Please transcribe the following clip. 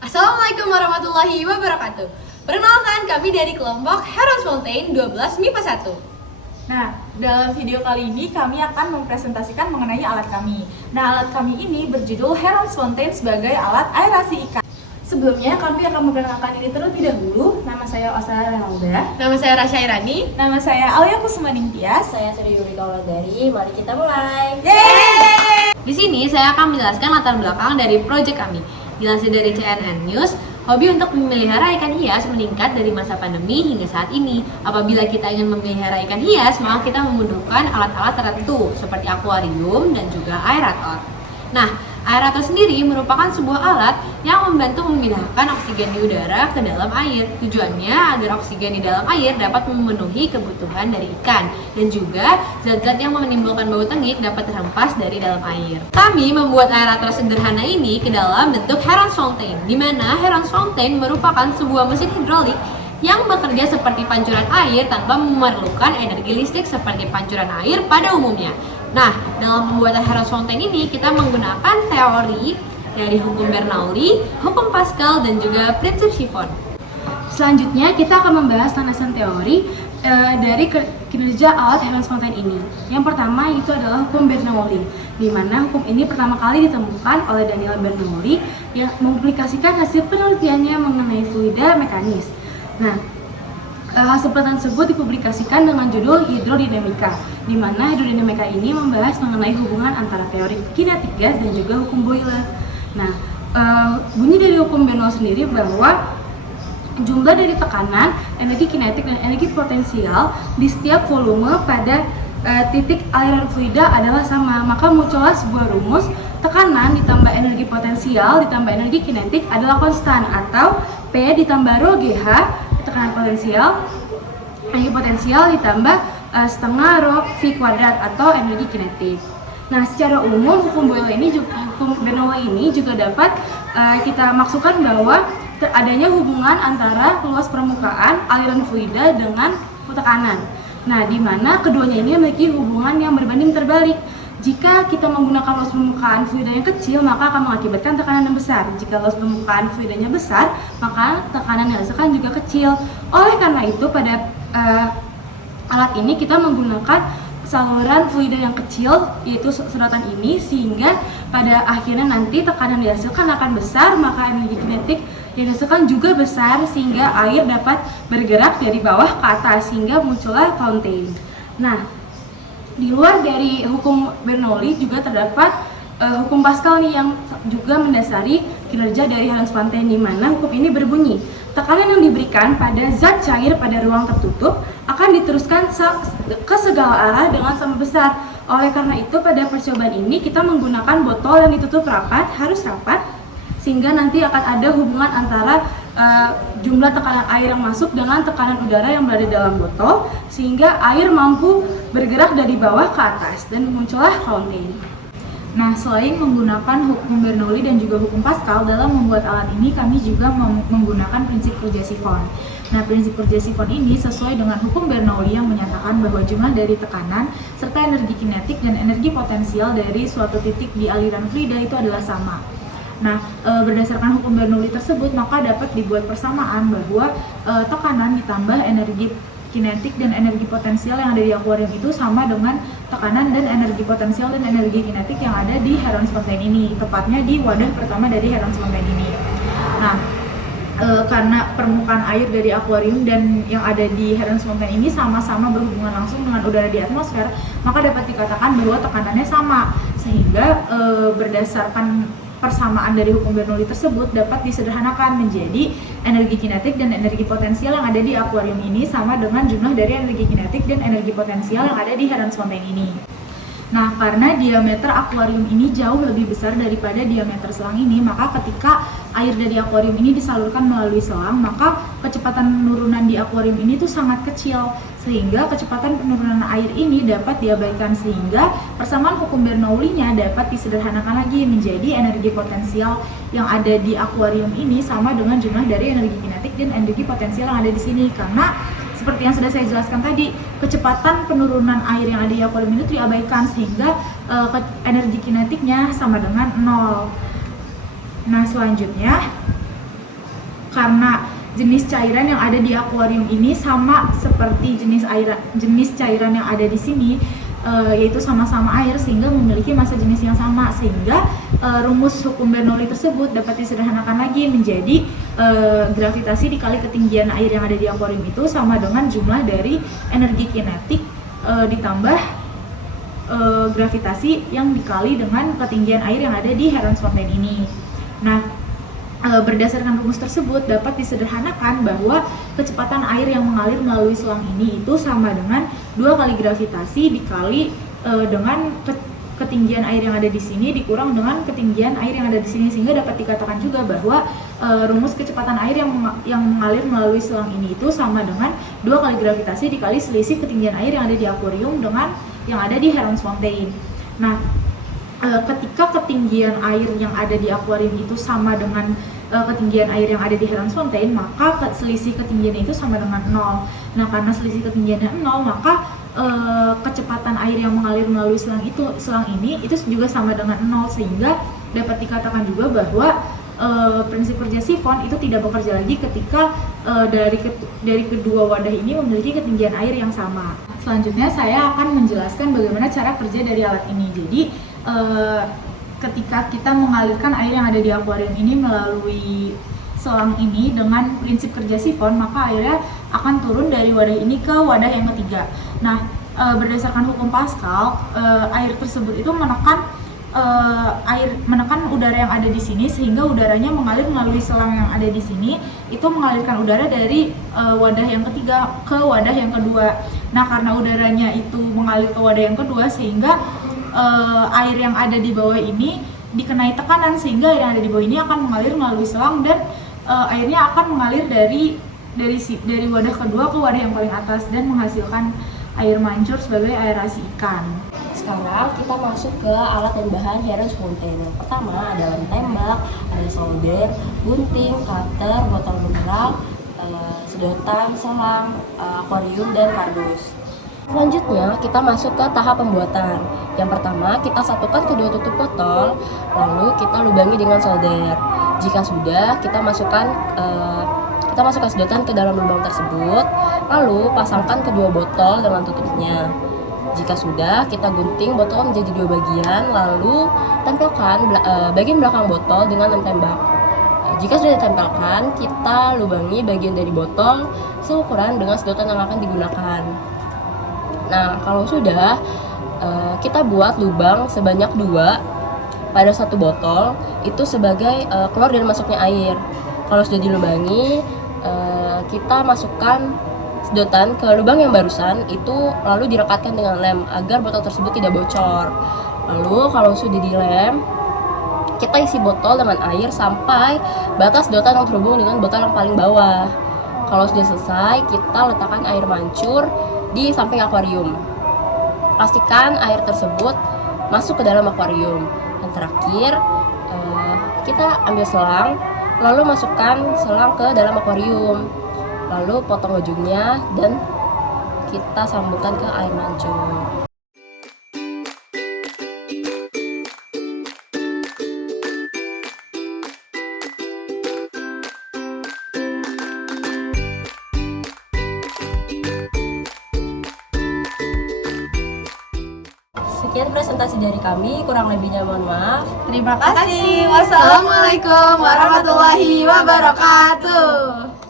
Assalamualaikum warahmatullahi wabarakatuh. Perkenalkan, kami dari kelompok Heron Fountain 12 MIPA 1. Nah, dalam video kali ini kami akan mempresentasikan mengenai alat kami. Nah, alat kami ini berjudul Heron Fountain sebagai alat aerasi ikan. Sebelumnya kami akan memperkenalkan diri terlebih dahulu. Nama saya Osara Renalda. Nama saya Rasya Irani. Nama saya Alia Kusumanding Tias. Saya Sri Yurika Wulandari. Mari kita mulai. Yeay! Di sini saya akan menjelaskan latar belakang dari proyek kami. Dilansir dari CNN News, hobi untuk memelihara ikan hias meningkat dari masa pandemi hingga saat ini. Apabila kita ingin memelihara ikan hias, maka kita membutuhkan alat-alat tertentu seperti akuarium dan juga aerator. Nah, aerator sendiri merupakan sebuah alat yang membantu memindahkan oksigen di udara ke dalam air. Tujuannya agar oksigen di dalam air dapat memenuhi kebutuhan dari ikan dan juga zat-zat yang menimbulkan bau tengik dapat terhempas dari dalam air. Kami membuat aerator sederhana ini ke dalam bentuk Heron Fountain, di mana Heron Fountain merupakan sebuah mesin hidrolik yang bekerja seperti pancuran air tanpa memerlukan energi listrik seperti pancuran air pada umumnya. Nah, dalam pembuatan Heron Fountain ini kita menggunakan teori dari hukum Bernoulli, hukum Pascal, dan juga prinsip Chiffon. Selanjutnya kita akan membahas landasan teori dari kinerja alat Heron Fountain ini. Yang pertama itu adalah hukum Bernoulli, di mana hukum ini pertama kali ditemukan oleh Daniel Bernoulli yang mempublikasikan hasil penelitiannya mengenai fluida mekanis. Nah, hasil penelitian tersebut dipublikasikan dengan judul hidrodinamika, di mana hidrodinamika ini membahas mengenai hubungan antara teori kinetik gas dan juga hukum Boyle. Nah, bunyi dari hukum Bernoulli sendiri bahwa jumlah dari tekanan, energi kinetik, dan energi potensial di setiap volume pada titik aliran fluida adalah sama. Maka muncullah sebuah rumus tekanan ditambah energi potensial ditambah energi kinetik adalah konstan, atau P ditambah rho GH tekanan potensial, energi potensial ditambah setengah rho V kuadrat atau energi kinetik. Nah, secara umum hukum Bernoulli ini juga dapat kita maksudkan bahwa adanya hubungan antara luas permukaan aliran fluida dengan tekanan. Nah, di mana keduanya ini memiliki hubungan yang berbanding terbalik. Jika kita menggunakan luas permukaan fluida yang kecil, maka akan mengakibatkan tekanan yang besar. Jika luas permukaan fluidanya besar, maka tekanan yang dirasakan juga kecil. Oleh karena itu, pada alat ini kita menggunakan saluran fluida yang kecil, yaitu sedotan ini, sehingga pada akhirnya nanti tekanan yang dihasilkan akan besar, maka energi kinetik yang dihasilkan juga besar, sehingga air dapat bergerak dari bawah ke atas, sehingga muncullah fountain. Nah, di luar dari hukum Bernoulli juga terdapat hukum Pascal nih yang juga mendasari kinerja dari Heron Fountain, di mana hukum ini berbunyi tekanan yang diberikan pada zat cair pada ruang tertutup akan diteruskan ke segala arah dengan sama besar. Oleh karena itu, pada percobaan ini kita menggunakan botol yang ditutup rapat, harus rapat, sehingga nanti akan ada hubungan antara jumlah tekanan air yang masuk dengan tekanan udara yang berada dalam botol, sehingga air mampu bergerak dari bawah ke atas dan muncullah fountain. Nah, selain menggunakan hukum Bernoulli dan juga hukum Pascal, dalam membuat alat ini kami juga menggunakan prinsip kerja Chiffon. Nah, prinsip kerja Chiffon ini sesuai dengan hukum Bernoulli yang menyatakan bahwa jumlah dari tekanan serta energi kinetik dan energi potensial dari suatu titik di aliran fluida itu adalah sama. Nah, berdasarkan hukum Bernoulli tersebut, maka dapat dibuat persamaan bahwa tekanan ditambah energi kinetik dan energi potensial yang ada di akuarium itu sama dengan tekanan dan energi potensial dan energi kinetik yang ada di Heron Fountain ini, tepatnya di wadah pertama dari Heron Fountain ini. Nah, karena permukaan air dari akuarium dan yang ada di Heron Fountain ini sama-sama berhubungan langsung dengan udara di atmosfer, maka dapat dikatakan bahwa tekanannya sama, sehingga berdasarkan persamaan dari hukum Bernoulli tersebut dapat disederhanakan menjadi energi kinetik dan energi potensial yang ada di akuarium ini sama dengan jumlah dari energi kinetik dan energi potensial yang ada di Heron Fountain ini. Nah, karena diameter akuarium ini jauh lebih besar daripada diameter selang ini, maka ketika air dari akuarium ini disalurkan melalui selang, maka kecepatan penurunan di akuarium ini tuh sangat kecil, sehingga kecepatan penurunan air ini dapat diabaikan, sehingga persamaan hukum Bernoulli-nya dapat disederhanakan lagi menjadi energi potensial yang ada di akuarium ini sama dengan jumlah dari energi kinetik dan energi potensial yang ada di sini. Karena seperti yang sudah saya jelaskan tadi, kecepatan penurunan air yang ada di akuarium ini diabaikan, sehingga energi kinetiknya sama dengan 0. Nah, selanjutnya karena jenis cairan yang ada di akuarium ini sama seperti jenis cairan yang ada di sini, yaitu sama-sama air, sehingga memiliki massa jenis yang sama, sehingga rumus hukum Bernoulli tersebut dapat disederhanakan lagi menjadi gravitasi dikali ketinggian air yang ada di akuarium itu sama dengan jumlah dari energi kinetik ditambah gravitasi yang dikali dengan ketinggian air yang ada di Heronsfontein ini. Nah, berdasarkan rumus tersebut dapat disederhanakan bahwa kecepatan air yang mengalir melalui selang ini itu sama dengan 2 kali gravitasi dikali dengan ketinggian air yang ada di sini dikurang dengan ketinggian air yang ada di sini, sehingga dapat dikatakan juga bahwa rumus kecepatan air yang mengalir melalui selang ini itu sama dengan 2 kali gravitasi dikali selisih ketinggian air yang ada di akuarium dengan yang ada di Heronsfontein. Nah, ketika ketinggian air yang ada di akuarium itu sama dengan ketinggian air yang ada di Heronsfontein, maka selisih ketinggiannya itu sama dengan 0. Nah, karena selisih ketinggiannya 0, maka kecepatan air yang mengalir melalui selang ini itu juga sama dengan 0, sehingga dapat dikatakan juga bahwa prinsip kerja sifon itu tidak bekerja lagi ketika dari kedua wadah ini memiliki ketinggian air yang sama. Selanjutnya saya akan menjelaskan bagaimana cara kerja dari alat ini. Jadi ketika kita mengalirkan air yang ada di akuarium ini melalui selang ini dengan prinsip kerja sifon, maka airnya akan turun dari wadah ini ke wadah yang ketiga. Nah, berdasarkan hukum Pascal, air tersebut itu menekan udara yang ada di sini, sehingga udaranya mengalir melalui selang yang ada di sini, itu mengalirkan udara dari wadah yang ketiga ke wadah yang kedua. Nah, karena udaranya itu mengalir ke wadah yang kedua, sehingga air yang ada di bawah ini dikenai tekanan, sehingga air yang ada di bawah ini akan mengalir melalui selang dan airnya akan mengalir dari wadah kedua ke wadah yang paling atas dan menghasilkan air mancur sebagai aerasi ikan. Sekarang kita masuk ke alat dan bahan Heronsfontein. Yang pertama ada lem tembak, ada solder, gunting, cutter, botol mineral, sedotan, selang, akuarium, dan kardus. Selanjutnya kita masuk ke tahap pembuatan. Yang pertama kita satukan kedua tutup botol, lalu kita lubangi dengan solder. Jika sudah, kita masukkan sedotan ke dalam lubang tersebut, lalu pasangkan kedua botol dengan tutupnya. Jika sudah, kita gunting botol menjadi 2 bagian, lalu tempelkan bagian belakang botol dengan lem tembak. Jika sudah ditempelkan, kita lubangi bagian dari botol seukuran dengan sedotan yang akan digunakan. Nah, kalau sudah, kita buat lubang sebanyak 2 pada satu botol, itu sebagai keluar dan masuknya air. Kalau sudah dilubangi, kita masukkan sedotan ke lubang yang barusan itu, lalu direkatkan dengan lem agar botol tersebut tidak bocor. Lalu kalau sudah dilem, kita isi botol dengan air sampai batas sedotan yang terhubung dengan botol yang paling bawah. Kalau sudah selesai, kita letakkan air mancur di samping akuarium. Pastikan air tersebut masuk ke dalam akuarium. Yang terakhir, kita ambil selang, lalu masukkan selang ke dalam akuarium, lalu potong ujungnya dan kita sambungkan ke air mancur. Sekian presentasi dari kami, kurang lebihnya mohon maaf. Terima kasih. Wassalamualaikum warahmatullahi wabarakatuh.